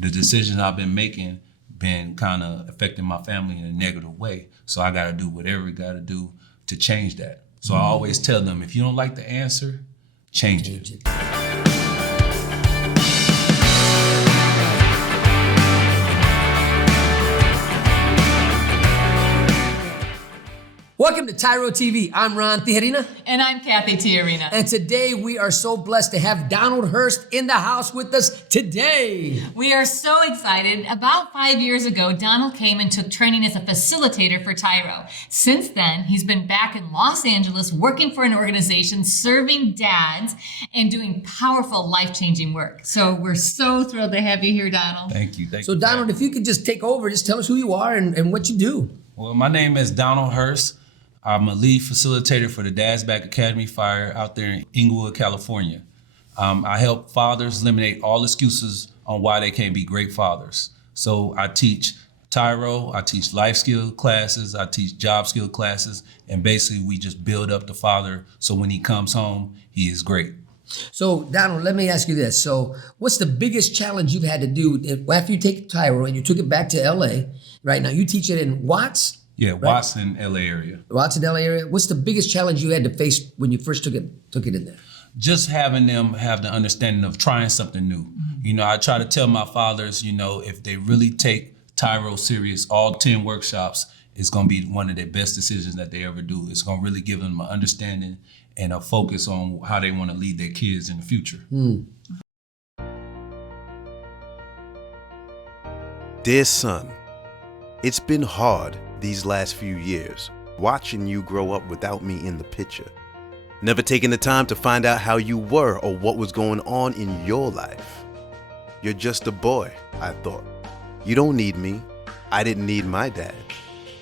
the decisions I've been making been kind of affecting my family in a negative way. So I got to do whatever we got to do to change that. So I always tell them, if you don't like the answer, change it. Welcome to TYRO TV. I'm Tijerina. And I'm Cathy Tijerina. And today we are so blessed to have Donald Hurst in the house with us today. We are so excited. About 5 years ago, Donald came and took training as a facilitator for TYRO. Since then, he's been back in Los Angeles working for an organization, serving dads, and doing powerful, life-changing work. So we're so thrilled to have you here, Donald. Thank you. So Donald, if you could just take over, just tell us who you are and what you do. Well, my name is Donald Hurst. I'm a lead facilitator for the Dads Back Academy Fire out there in Inglewood, California. I help fathers eliminate all excuses on why they can't be great fathers. So I teach TYRO, I teach life skill classes, I teach job skill classes, and basically we just build up the father so when he comes home, he is great. So Donald, let me ask you this. So what's the biggest challenge you've had to do after you take TYRO and you took it back to LA? Right now you teach it in Watts? Yeah, right? Watson, LA area. Watson, LA area. What's the biggest challenge you had to face when you first took it in there? Just having them have the understanding of trying something new. Mm-hmm. You know, I try to tell my fathers, you know, if they really take TYRO serious, all 10 workshops, it's going to be one of their best decisions that they ever do. It's going to really give them an understanding and a focus on how they want to lead their kids in the future. Dear son, it's been hard these last few years, watching you grow up without me in the picture. Never taking the time to find out how you were or what was going on in your life. You're just a boy, I thought. You don't need me. I didn't need my dad.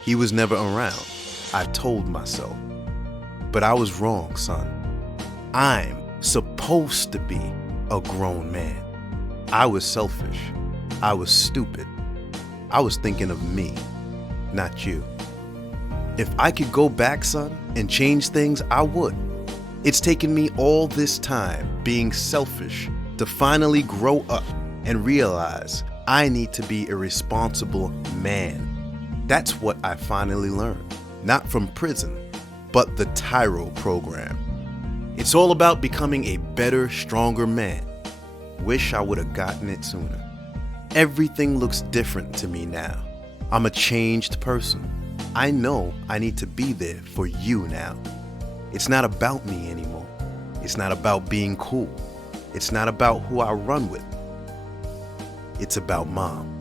He was never around, I told myself. But I was wrong, son. I'm supposed to be a grown man. I was selfish. I was stupid. I was thinking of me, not you. If I could go back, son, and change things, I would. It's taken me all this time being selfish to finally grow up and realize I need to be a responsible man. That's what I finally learned, not from prison, but the TYRO program. It's all about becoming a better, stronger man. Wish I would have gotten it sooner. Everything looks different to me now. I'm a changed person. I know I need to be there for you now. It's not about me anymore. It's not about being cool. It's not about who I run with. It's about mom.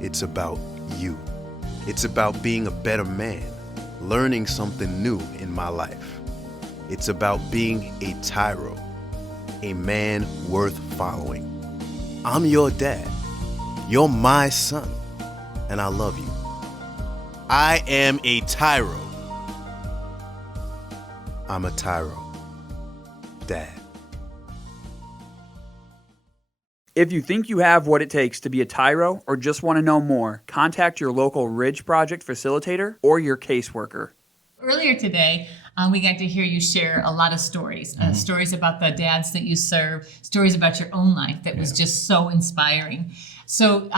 It's about you. It's about being a better man, learning something new in my life. It's about being a TYRO, a man worth following. I'm your dad. You're my son. And I love you. I am a TYRO. I'm a TYRO. Dad. If you think you have what it takes to be a TYRO or just want to know more, contact your local Ridge Project facilitator or your caseworker. Earlier today, we got to hear you share a lot of stories, stories about the dads that you serve, stories about your own life that was just so inspiring. So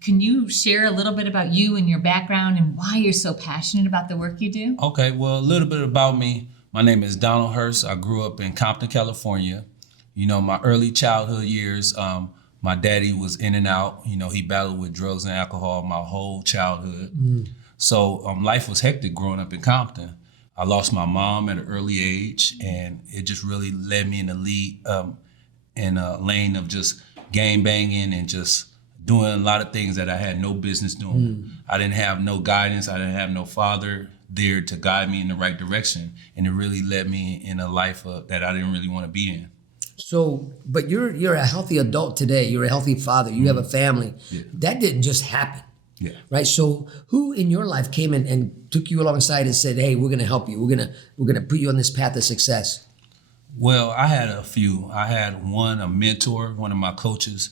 can you share a little bit about you and your background and why you're so passionate about the work you do? Okay, well, a little bit about me. My name is Donald Hurst. I grew up in Compton, California. You know, my early childhood years, my daddy was in and out. You know, he battled with drugs and alcohol my whole childhood. So life was hectic growing up in Compton. I lost my mom at an early age, and it just really led me in a lane of just gang banging and just doing a lot of things that I had no business doing. I didn't have no guidance. I didn't have no father there to guide me in the right direction. And it really led me in a life that I didn't really want to be in. So, but you're a healthy adult today. You're a healthy father. You have a family. Yeah. That didn't just happen. Yeah. Right. So who in your life came in and took you alongside and said, hey, we're going to help you. We're going to put you on this path of success? Well, I had a few. I had a mentor, one of my coaches.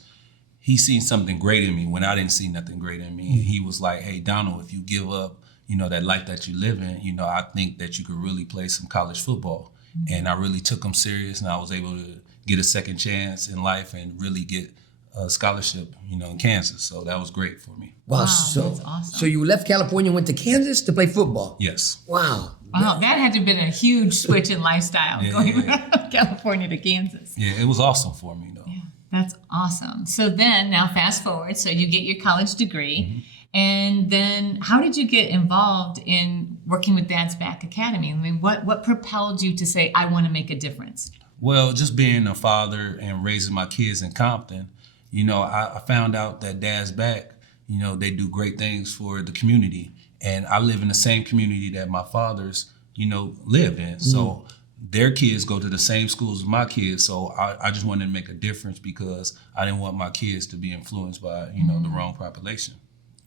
He seen something great in me when I didn't see nothing great in me. And he was like, hey, Donald, if you give up, you know, that life that you live in, you know, I think that you could really play some college football. And I really took him serious, and I was able to get a second chance in life and really get a scholarship, in Kansas. So that was great for me. Wow, that's awesome. So you left California and went to Kansas to play football? Yes. Wow. Wow, that had to have been a huge switch in lifestyle going from California to Kansas. Yeah, it was awesome for me, though. Yeah, that's awesome. So then, now fast forward, so you get your college degree, and then how did you get involved in working with Dad's Back Academy? I mean, what propelled you to say, I want to make a difference? Well, just being a father and raising my kids in Compton, I found out that Dad's Back, they do great things for the community. And I live in the same community that my fathers, lived in. So their kids go to the same schools as my kids. So I just wanted to make a difference because I didn't want my kids to be influenced by, the wrong population.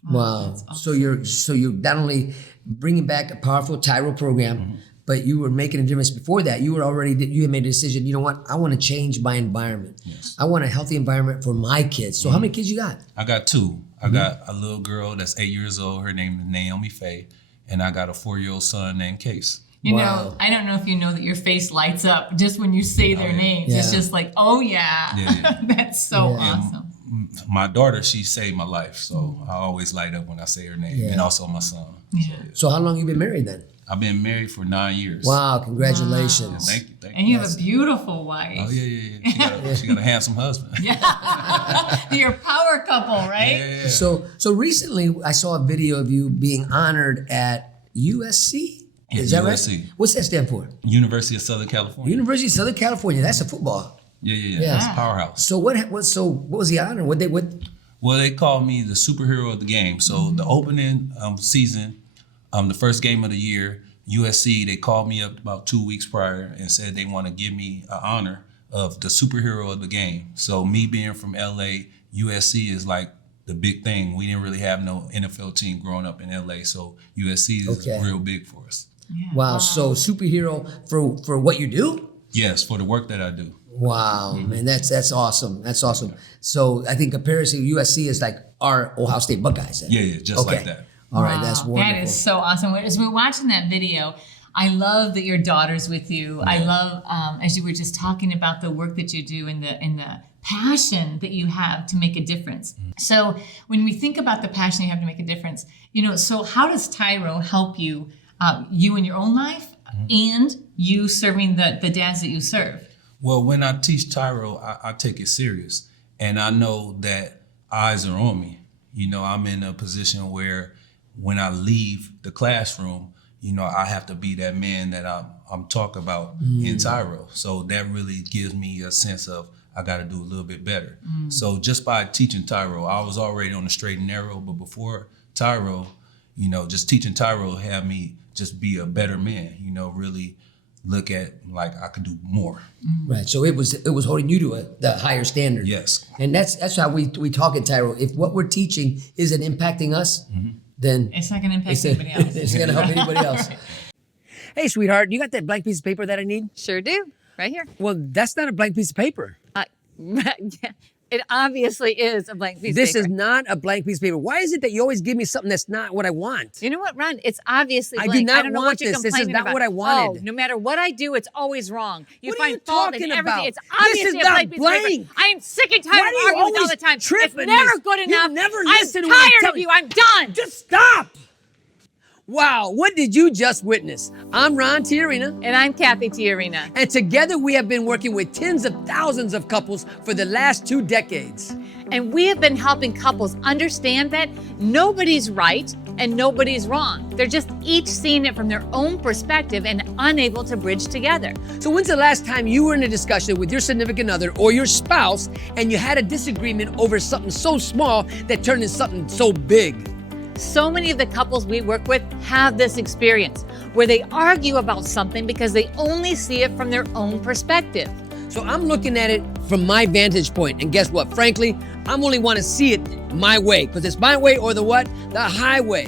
Wow. Awesome. So you're not only bringing back a powerful TYRO program, but you were making a difference before that. You had made a decision, you know what? I want to change my environment. Yes. I want a healthy environment for my kids. So how many kids you got? I got two. I got a little girl that's 8 years old. Her name is Naomi Faye. And I got a 4-year-old son named Case. You Wow. know, I don't know if you know that your face lights up just when you say their names. It's Yeah. just like, oh yeah, Yeah. that's so Yeah. awesome. My daughter, she saved my life. So I always light up when I say her name. Yeah. And also my son. Yeah. So how long you been married then? I've been married for 9 years. Wow, congratulations. Thank you. And you have a beautiful wife. Oh, yeah. She got a handsome husband. You're a power couple, right? Yeah. So recently I saw a video of you being honored at USC. Is that USC. right? What's that stand for? University of Southern California. University of Southern California. That's a football. Yeah. It's a powerhouse. So what was the honor? What? Well, they called me the superhero of the game. So the opening season, the first game of the year, USC, they called me up about 2 weeks prior and said they want to give me an honor of the superhero of the game. So me being from LA, USC is like the big thing. We didn't really have no NFL team growing up in LA, so USC is real big for us. Yeah. Wow. So superhero for what you do? Yes, for the work that I do. Wow, man, that's awesome. That's awesome. So I think comparison USC is like our Ohio State Buckeyes. Then. Yeah, just like that. All right, that's wonderful. That is so awesome. As we're watching that video, I love that your daughter's with you. I love, as you were just talking about the work that you do and the passion that you have to make a difference. So when we think about the passion you have to make a difference, so how does TYRO help you, you in your own life and you serving the dads that you serve? Well, when I teach TYRO, I take it serious. And I know that eyes are on me. I'm in a position where when I leave the classroom, I have to be that man that I'm talking about in TYRO. So that really gives me a sense of I got to do a little bit better. So just by teaching TYRO, I was already on the straight and narrow, but before TYRO, just teaching TYRO had me just be a better man, really look at like I could do more. Right. So it was holding you to the higher standard. Yes. And that's how we talk at TYRO. If what we're teaching isn't impacting us, then It's not going to impact anybody else. it's going to help anybody else. Hey, sweetheart, you got that blank piece of paper that I need? Sure do. Right here. Well, that's not a blank piece of paper. It obviously is a blank piece of This paper. is not a blank piece of paper. Why is it that you always give me something that's not what I want? You know what, Ron? It's obviously I blank. do not I don't know want what you're this. This is complaining not about. what I wanted. Oh, no matter what I do, it's always wrong. You What are find you fault in talking everything. about? It's This obviously is a not blank piece of paper. blank. I am sick and tired Why of do you arguing with all always the time. trip It's in never this? good You enough. never I'm listen when I tired tell of you. you. I'm done. Just stop! Wow, what did you just witness? I'm Ron Tijerina, And I'm Cathy Tijerina. and together we have been working with tens of thousands of couples for the last 2 decades. And we have been helping couples understand that nobody's right and nobody's wrong. They're just each seeing it from their own perspective and unable to bridge together. So when's the last time you were in a discussion with your significant other or your spouse and you had a disagreement over something so small that turned into something so big? So many of the couples we work with have this experience where they argue about something because they only see it from their own perspective. So I'm looking at it from my vantage point, and guess what? Frankly, I'm only want to see it my way, because it's my way or the what? The highway.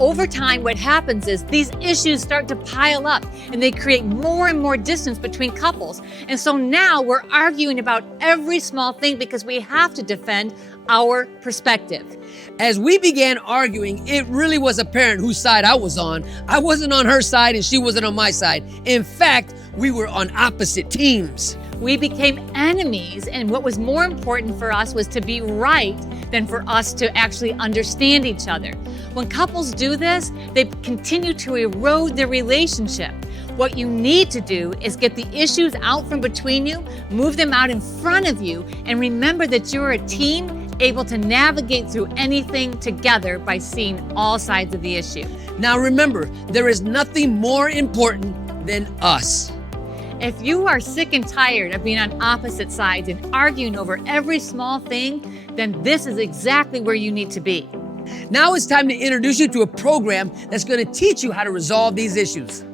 Over time, what happens is these issues start to pile up and they create more and more distance between couples. And so now we're arguing about every small thing because we have to defend our perspective. As we began arguing, it really was apparent whose side I was on. I wasn't on her side and she wasn't on my side. In fact, we were on opposite teams. We became enemies, and what was more important for us was to be right than for us to actually understand each other. When couples do this, they continue to erode their relationship. What you need to do is get the issues out from between you, move them out in front of you, and remember that you're a team able to navigate through anything together by seeing all sides of the issue. Now remember, there is nothing more important than us. If you are sick and tired of being on opposite sides and arguing over every small thing, then this is exactly where you need to be. Now it's time to introduce you to a program that's going to teach you how to resolve these issues.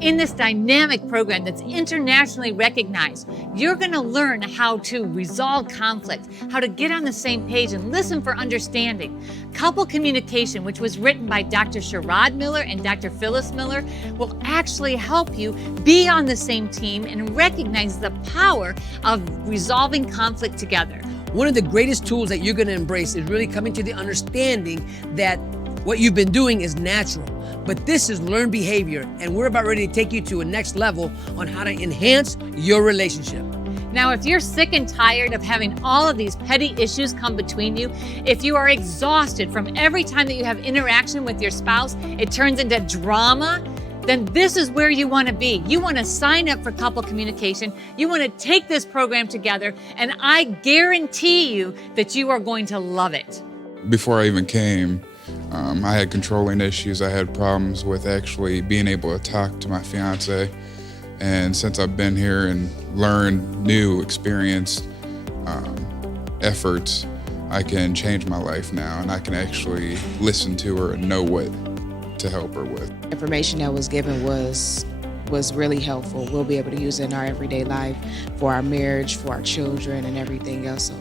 In this dynamic program that's internationally recognized, you're going to learn how to resolve conflict, how to get on the same page and listen for understanding. Couple communication, which was written by Dr. Sherrod Miller and Dr. Phyllis Miller, will actually help you be on the same team and recognize the power of resolving conflict together. One of the greatest tools that you're going to embrace is really coming to the understanding that what you've been doing is natural, but this is learned behavior, and we're about ready to take you to a next level on how to enhance your relationship. Now, if you're sick and tired of having all of these petty issues come between you, if you are exhausted from every time that you have interaction with your spouse, it turns into drama, then this is where you want to be. You want to sign up for couple communication. You want to take this program together, and I guarantee you that you are going to love it. Before I even came, I had controlling issues. I had problems with actually being able to talk to my fiance. And since I've been here and learned new experienced efforts, I can change my life now, and I can actually listen to her and know what to help her with. Information that was given was really helpful. We'll be able to use it in our everyday life for our marriage, for our children, and everything else. So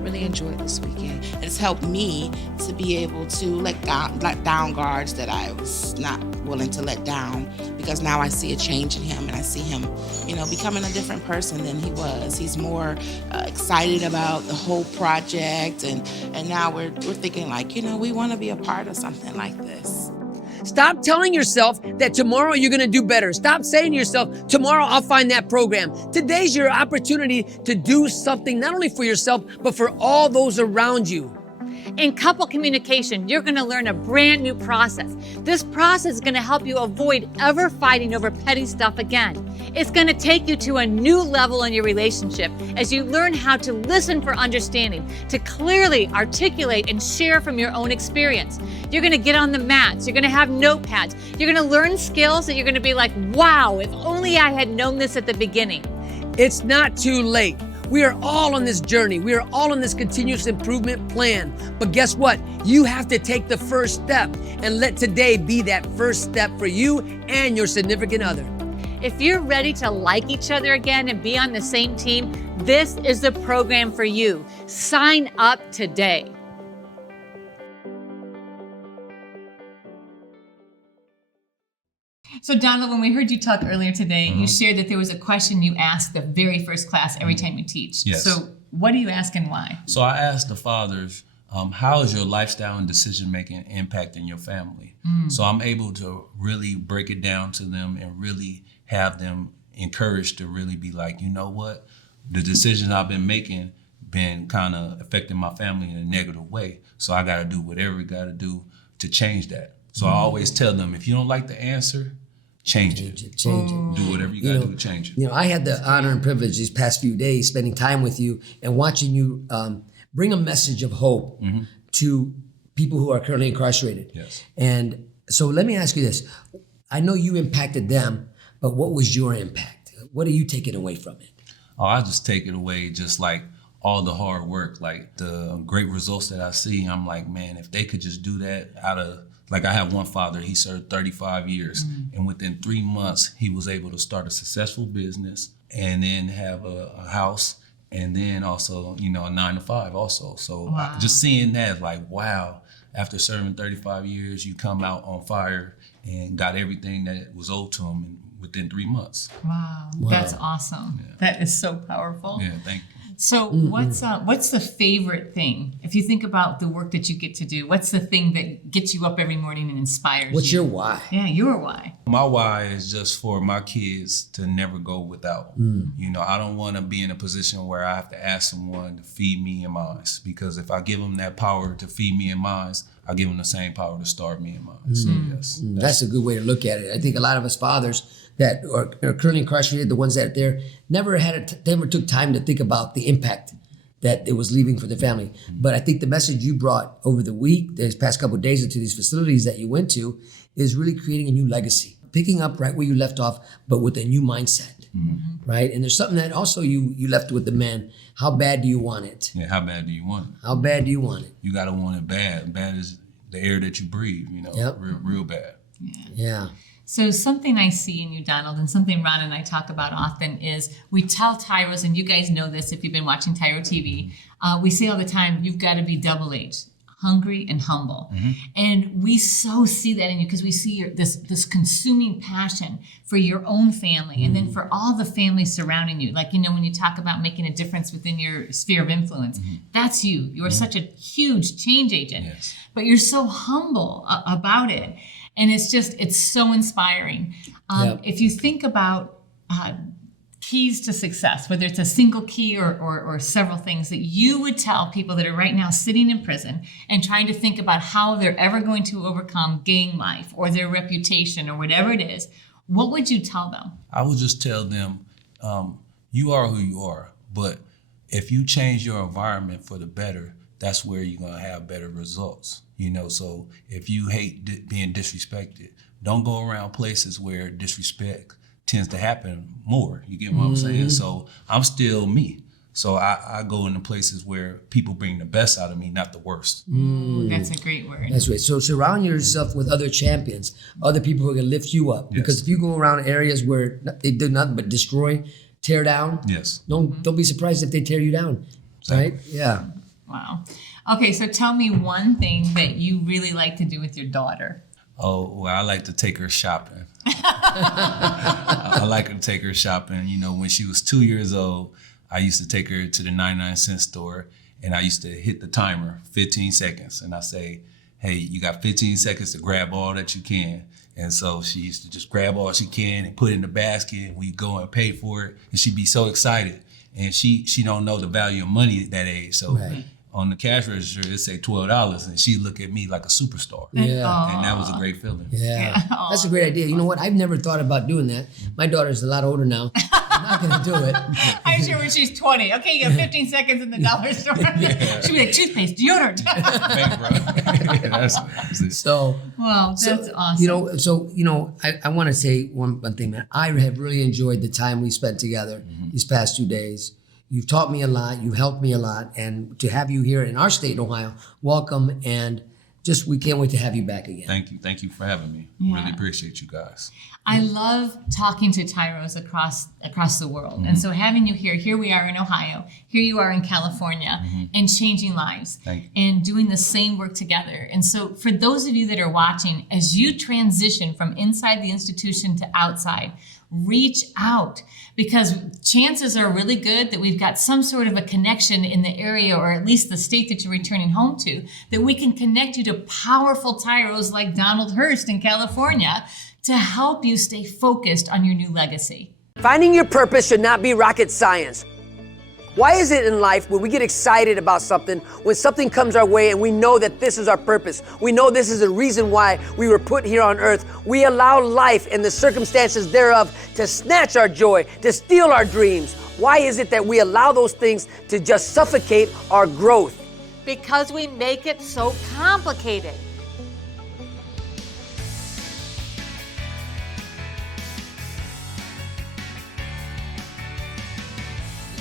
really enjoyed this weekend. It's helped me to be able to let down guards that I was not willing to let down, because now I see a change in him, and I see him, becoming a different person than he was. He's more excited about the whole project, and now we're thinking we want to be a part of something like this. Stop telling yourself that tomorrow you're going to do better. Stop saying to yourself, tomorrow I'll find that program. Today's your opportunity to do something not only for yourself, but for all those around you. In couple communication, you're going to learn a brand new process. This process is going to help you avoid ever fighting over petty stuff again. It's going to take you to a new level in your relationship as you learn how to listen for understanding, to clearly articulate and share from your own experience. You're going to get on the mats. You're going to have notepads. You're going to learn skills that you're going to be like, wow, if only I had known this at the beginning. It's not too late. We are all on this journey. We are all on this continuous improvement plan. But guess what? You have to take the first step, and let today be that first step for you and your significant other. If you're ready to like each other again and be on the same team, this is the program for you. Sign up today. So Donald, when we heard you talk earlier today, you shared that there was a question you asked the very first class every time you teach. Yes. So what do you ask and why? So I asked the fathers, how is your lifestyle and decision-making impacting your family? So I'm able to really break it down to them and really have them encouraged to really be like, you know what? The decisions I've been making been kind of affecting my family in a negative way. So I got to do whatever I got to do to change that. So I always tell them, if you don't like the answer, change it. Do whatever you got to do to change it. I had the honor and privilege these past few days spending time with you and watching you bring a message of hope to people who are currently incarcerated. Yes. And so let me ask you this. I know you impacted them, but what was your impact? What are you taking away from it? Oh, I just take it away, just like all the hard work, like the great results that I see. I'm like, man, if they could just do that like I have one father, he served 35 years, and within 3 months, he was able to start a successful business and then have a house, and then also, a 9-to-5 also. So just seeing that, like, wow, after serving 35 years, you come out on fire and got everything that was owed to him within 3 months. Wow. That's awesome. Yeah. That is so powerful. Yeah, thank you. So what's the favorite thing? If you think about the work that you get to do, what's the thing that gets you up every morning and inspires What's you? your why? Yeah, your why. My why is just for my kids to never go without. You know, I don't want to be in a position where I have to ask someone to feed me and mine, because if I give them that power to feed me and mine, I give them the same power to starve me and mine. So yes, That's a good way to look at it. I think a lot of us fathers that are currently incarcerated, the ones that are there, never took time to think about the impact that it was leaving for the family. But I think the message you brought over the week, these past couple of days into these facilities that you went to, is really creating a new legacy, picking up right where you left off, but with a new mindset, right? And there's something that also you left with the man. How bad do you want it? Yeah, how bad do you want it? How bad do you want it? You gotta want it bad. Bad is the air that you breathe. You know, Yep. real bad. Yeah. So something I see in you, Donald, and something Ron and I talk about often is we tell Tyros, and you guys know this if you've been watching TYRO TV, we say all the time, you've got to be double H, hungry and humble. And we so see that in you because we see this consuming passion for your own family and then for all the families surrounding you. Like, you know, when you talk about making a difference within your sphere of influence, that's you. You are such a huge change agent, but you're so humble about it. And it's so inspiring. If you think about keys to success, whether it's a single key or several things that you would tell people that are right now sitting in prison and trying to think about how they're ever going to overcome gang life or their reputation or whatever it is, what would you tell them? I would just tell them, you are who you are, but if you change your environment for the better, that's where you're gonna have better results. You know, so if you hate being disrespected, don't go around places where disrespect tends to happen more. You get what I'm saying? So I'm still me. So I go into places where people bring the best out of me, not the worst. That's a great word. That's right. So surround yourself with other champions, other people who are gonna lift you up. Because if you go around areas where they do nothing but destroy, tear down, don't be surprised if they tear you down. Right? Yeah. Wow. Okay, so tell me one thing that you really like to do with your daughter. Oh, well, I like to take her shopping. I like to take her shopping. You know, when she was 2 years old, I used to take her to the 99-cent store, and I used to hit the timer, 15 seconds. And I say, hey, you got 15 seconds to grab all that you can. And so she used to just grab all she can and put it in the basket, and we go and pay for it. And she'd be so excited. And she don't know the value of money at that age. So on the cash register, it'd say $12, and she'd look at me like a superstar. Yeah. And that was a great feeling. Yeah. That's a great idea. You know what? I've never thought about doing that. My daughter's a lot older now. I'm not going to do it. I'm sure when she's 20. Okay, you got 15 seconds in the dollar store. She'll be like, toothpaste, deodorant. That's it. So, well, that's awesome. You know, I want to say one thing, man. I have really enjoyed the time we spent together these past 2 days. You've taught me a lot. You've helped me a lot. And to have you here in our state, Ohio, welcome. And we can't wait to have you back again. Thank you. Thank you for having me. Really appreciate you guys. I love talking to Tyros across the world. And so having you here we are in Ohio, here you are in California, and changing lives and doing the same work together. And so for those of you that are watching, as you transition from inside the institution to outside, reach out, because chances are really good that we've got some sort of a connection in the area, or at least the state that you're returning home to, that we can connect you to powerful Tyros like Donald Hurst in California to help you stay focused on your new legacy. Finding your purpose should not be rocket science. Why is it in life when we get excited about something, when something comes our way and we know that this is our purpose, we know this is the reason why we were put here on earth, we allow life and the circumstances thereof to snatch our joy, to steal our dreams? Why is it that we allow those things to just suffocate our growth? Because we make it so complicated.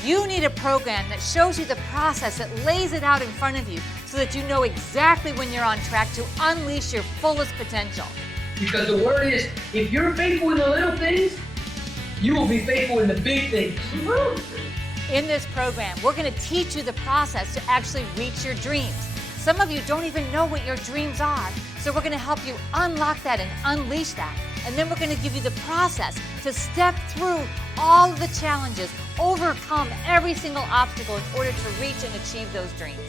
You need a program that shows you the process, that lays it out in front of you so that you know exactly when you're on track to unleash your fullest potential. Because the word is, if you're faithful in the little things, you will be faithful in the big things. In this program, we're going to teach you the process to actually reach your dreams. Some of you don't even know what your dreams are, so we're going to help you unlock that and unleash that. And then we're going to give you the process to step through all of the challenges, overcome every single obstacle in order to reach and achieve those dreams.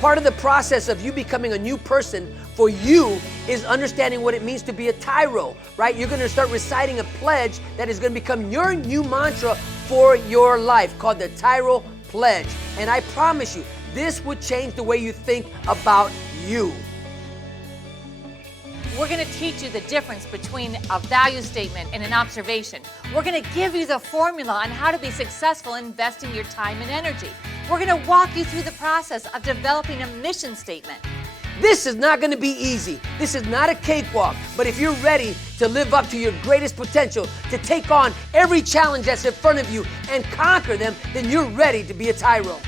Part of the process of you becoming a new person for you is understanding what it means to be a TYRO, right? You're gonna start reciting a pledge that is gonna become your new mantra for your life, called the TYRO Pledge. And I promise you, this would change the way you think about you. We're going to teach you the difference between a value statement and an observation. We're going to give you the formula on how to be successful investing your time and energy. We're going to walk you through the process of developing a mission statement. This is not going to be easy. This is not a cakewalk. But if you're ready to live up to your greatest potential, to take on every challenge that's in front of you and conquer them, then you're ready to be a TYRO.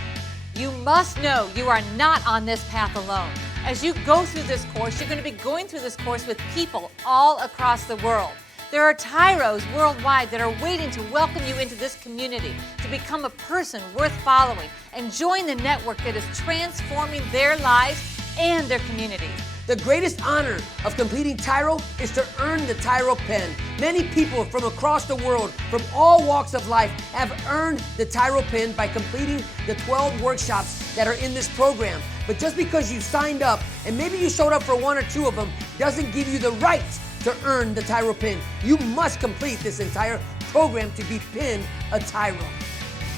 You must know you are not on this path alone. As you go through this course, you're going to be going through this course with people all across the world. There are TYROs worldwide that are waiting to welcome you into this community, to become a person worth following and join the network that is transforming their lives and their communities. The greatest honor of completing TYRO is to earn the TYRO pen. Many people from across the world, from all walks of life, have earned the TYRO pen by completing the 12 workshops that are in this program. But just because you signed up, and maybe you showed up for one or two of them, doesn't give you the right to earn the TYRO pen. You must complete this entire program to be pinned a TYRO.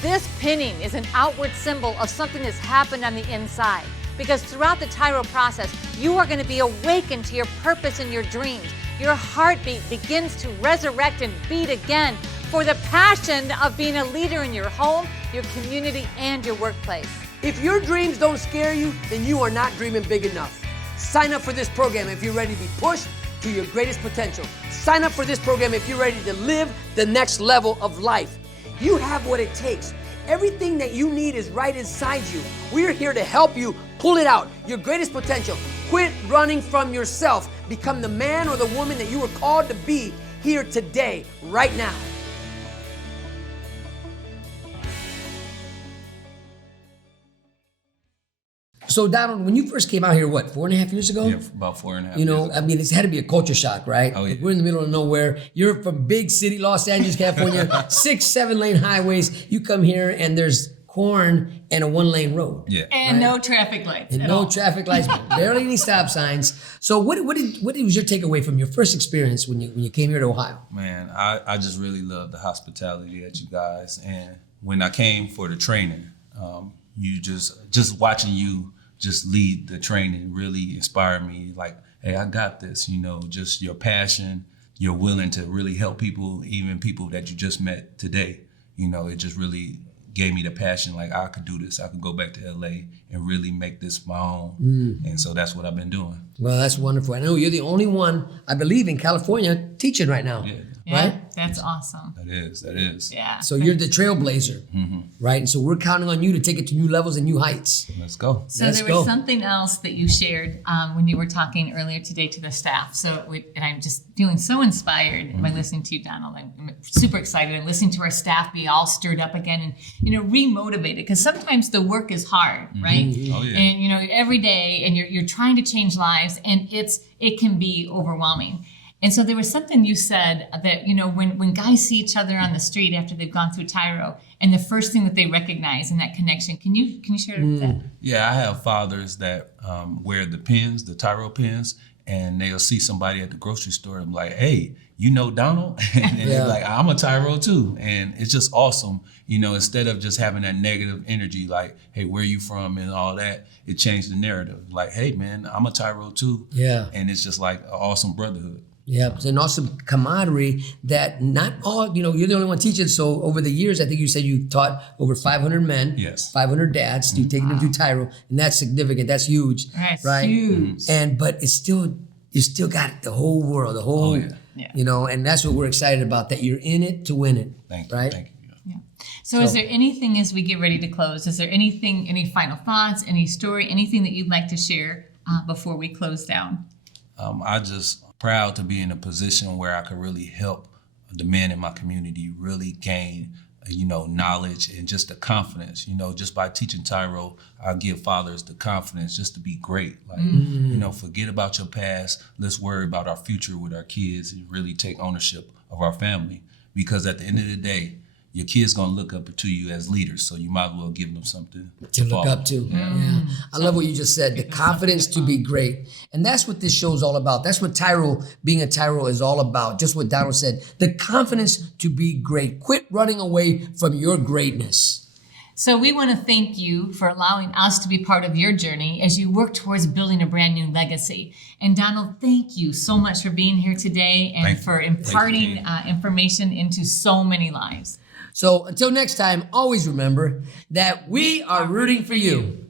This pinning is an outward symbol of something that's happened on the inside. Because throughout the TYRO process, you are going to be awakened to your purpose and your dreams. Your heartbeat begins to resurrect and beat again for the passion of being a leader in your home, your community, and your workplace. If your dreams don't scare you, then you are not dreaming big enough. Sign up for this program if you're ready to be pushed to your greatest potential. Sign up for this program if you're ready to live the next level of life. You have what it takes. Everything that you need is right inside you. We're here to help you pull it out, your greatest potential. Quit running from yourself. Become the man or the woman that you were called to be here today, right now. So Donald, when you first came out here, what, 4.5 years ago? Yeah, about 4.5 years You know, ago. I mean, it's had to be a culture shock, right? Oh, yeah. We're in the middle of nowhere. You're from big city, Los Angeles, California, 6-7 lane highways. You come here and there's corn and a 1-lane road. Yeah. And no traffic lights. And at no all. traffic lights, barely any stop signs. So what was your takeaway from your first experience when you came here to Ohio? Man, I just really love the hospitality at you guys. And when I came for the training, you just watching you just lead the training really inspired me. Like, hey, I got this, you know, just your passion, you're willing to really help people, even people that you just met today. You know, it just really gave me the passion, like I could do this. I could go back to LA and really make this my own. And so that's what I've been doing. Well, that's wonderful. I know you're the only one, I believe, in California teaching right now. Yeah. Yeah, Right? that's awesome. That is. Yeah. So you're the trailblazer, right? And so we're counting on you to take it to new levels and new heights. Let's go. So Let's there go. was something else that you shared when you were talking earlier today to the staff. And I'm just feeling so inspired by listening to you, Donald. I'm super excited and listening to our staff be all stirred up again and, you know, remotivated. Because sometimes the work is hard, right? Oh, yeah. And, you know, every day and you're trying to change lives and it can be overwhelming. And so there was something you said that, you know, when guys see each other on the street after they've gone through TYRO, and the first thing that they recognize in that connection, can you share that? Yeah, I have fathers that wear the pins, the TYRO pins, and they'll see somebody at the grocery store and be like, hey, you know Donald? And they're like, I'm a TYRO too. And it's just awesome. You know, instead of just having that negative energy, like, hey, where you from and all that, it changed the narrative. Like, hey, man, I'm a TYRO too. Yeah. And it's just like an awesome brotherhood. Yeah, it's an awesome camaraderie that not all, you know, you're the only one teaching. So over the years, I think you said you taught over 500 men, Yes. 500 dads, you've taken them through TYRO, and that's significant, that's huge, That's right? huge. But it's still, you still got the whole world, the whole, Yeah. you know, and that's what we're excited about, that you're in it to win it, Thank you. right? Thank you. So is there anything as we get ready to close, is there anything, any final thoughts, any story, anything that you'd like to share before we close down? I just proud to be in a position where I could really help the men in my community really gain, you know, knowledge and just the confidence. You know, just by teaching TYRO, I give fathers the confidence just to be great. Like, you know, forget about your past. Let's worry about our future with our kids and really take ownership of our family. Because at the end of the day, your kids gonna look up to you as leaders. So you might as well give them something to look follow. up to. Yeah. I love what you just said, the confidence to be great. And that's what this show is all about. That's what TYRO, being a TYRO, is all about. Just what Donald said, the confidence to be great. Quit running away from your greatness. So we want to thank you for allowing us to be part of your journey as you work towards building a brand new legacy. And Donald, thank you so much for being here today and for imparting information into so many lives. So until next time, always remember that we are rooting for you.